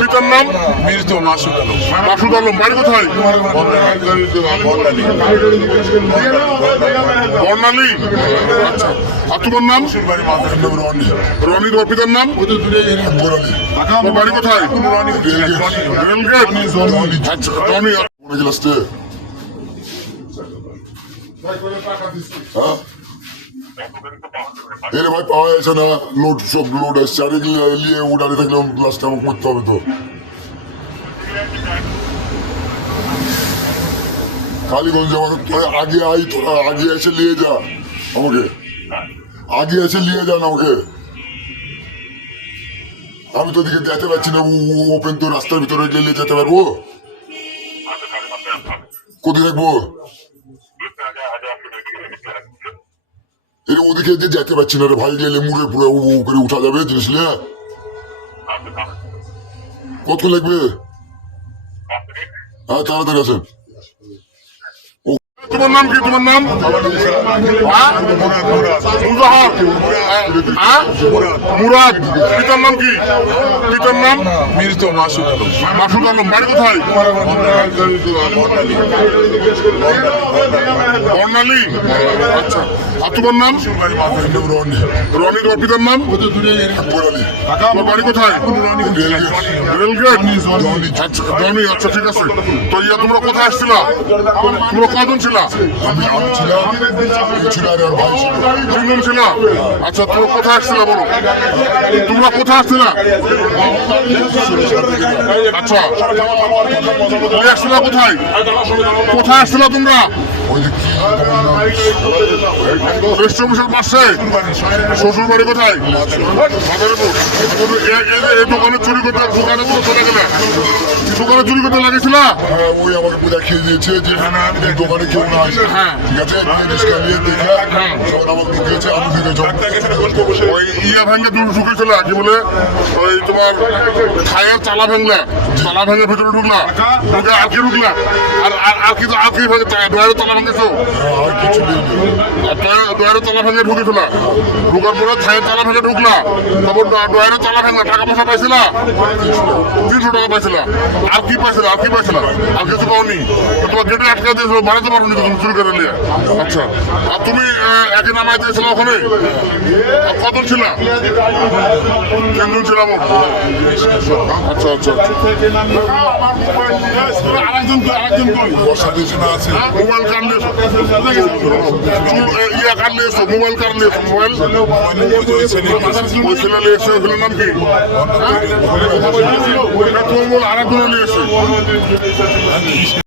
পিতার নাম মৃত মাসুদ আলম। মাসুদ আলম। বাড়ি কোথায়? বর্ণালী। আচ্ছা, আর তোমার নাম? রনি। তোমার পিতার নাম? তোমার বাড়ি কোথায়? রেলগেট। আচ্ছা, রনি। এর ভাই পাওয়া যাচ্ছে না, লোড সব লোড আসছে, আর এগুলো নিয়ে উড়ানে থাকলে লাস্টে আমাকে করতে হবে তো। কালীগঞ্জে আমার আগে আই, তোরা আগে এসে নিয়ে যা আমাকে, আগে এসে নিয়ে যান আমাকে। আমি তো ওদিকে যেতে পারছি না, ওপেন তো রাস্তার ভিতরে গেলে যেতে পারবো? কোথায় থাকবো? এর ওদিকে যে যেতে পারছি না রে ভাই, গেলে মুড়ে পুরো করে উঠা যাবে জিনিস নিয়ে? কতক্ষণ লাগবে? হ্যাঁ, তাড়াতাড়ি আছেন। তোমার নাম কি? তোমার নাম? মুরাদ। পিতার নাম কি? পিতার নাম? মৃত মাসুদ আলম। মাসুদ আলম। বাড়ি কোথায়? বর্ণালী। আচ্ছা, আর তোমার নাম? রনি। তোমার পিতার নাম? তোমার বাড়ি কোথায়? রেলগেট। আচ্ছা, রনি। আচ্ছা, ঠিক আছে। তো ইয়া তোমরা কোথায় আসছিলা? তোমরা কজন ছিলা? আমি ছিলাম, ছিল আর ওর ভাই ছিল। তিনজন ছিলা? আচ্ছা, তোমরা কোথায় আসছিলা বলো? তোমরা কোথায় আসছিলা? আচ্ছা, তুমি আসছিলা কোথায়? কোথায় আসছিলা তোমরা? ওই যে কি রেস্ট অফিসের পাশে। শ্বশুর বাড়ি কোথায়? মাদারীপুর। এই দোকানে চুরি করতে, দোকানে তো চলে গেলে দোকানে চুরি করতে লাগিয়েছিলা? ওই আমাকে বোঝা খেয়ে দিয়েছে যে দোকানে কেউ না আসে। হ্যাঁ। ঠিক আছে, রিস্কা নিয়ে দেখে যখন আমাকে ঢুকিয়েছে, আমি ঢুকেছি। ওই ইয়া ভেঙে ঢুকেছিল কি বলে, ওই তোমার খায়ের চালা ভেঙলা, চালা ভেঙে ভিতরে ঢুকলা, ঢুকে আর কি ঢুকলা, আর কি ডয়ারের তলা ভেঙেছো? আর কিছু নেই। ডয়ারের তলা ভেঙে ঢুকেছিল, ঢুকার পরে খায়ের চালা ভেঙে ঢুকলা, তারপর ডয়ারের তলা ভেঙলা, টাকা পয়সা পাইছিলা? 300 টাকা পাইছিলা। আর কি পাইছিলা? আর কি পাইছিলা? আর কিছু পাওনি? তোমার গেটে আটকা দিয়েছিল, বাড়াতে পারোনি তুমি চুরি করে নিয়ে। আচ্ছা, আর তুমি একে নামাই দিয়েছিল ওখানে? আর কজন ছিল? 3জন ছিলাম। আচ্ছা, আচ্ছা। মোবাইল কার নিয়েছো? ইয়া কার নিয়েছো? মোবাইল কার নিয়েছো? মোবাইল ওই ছেলে নিয়েছে, ওই ছেলের নাম কি? তোমার আরেকজন নিয়েছে।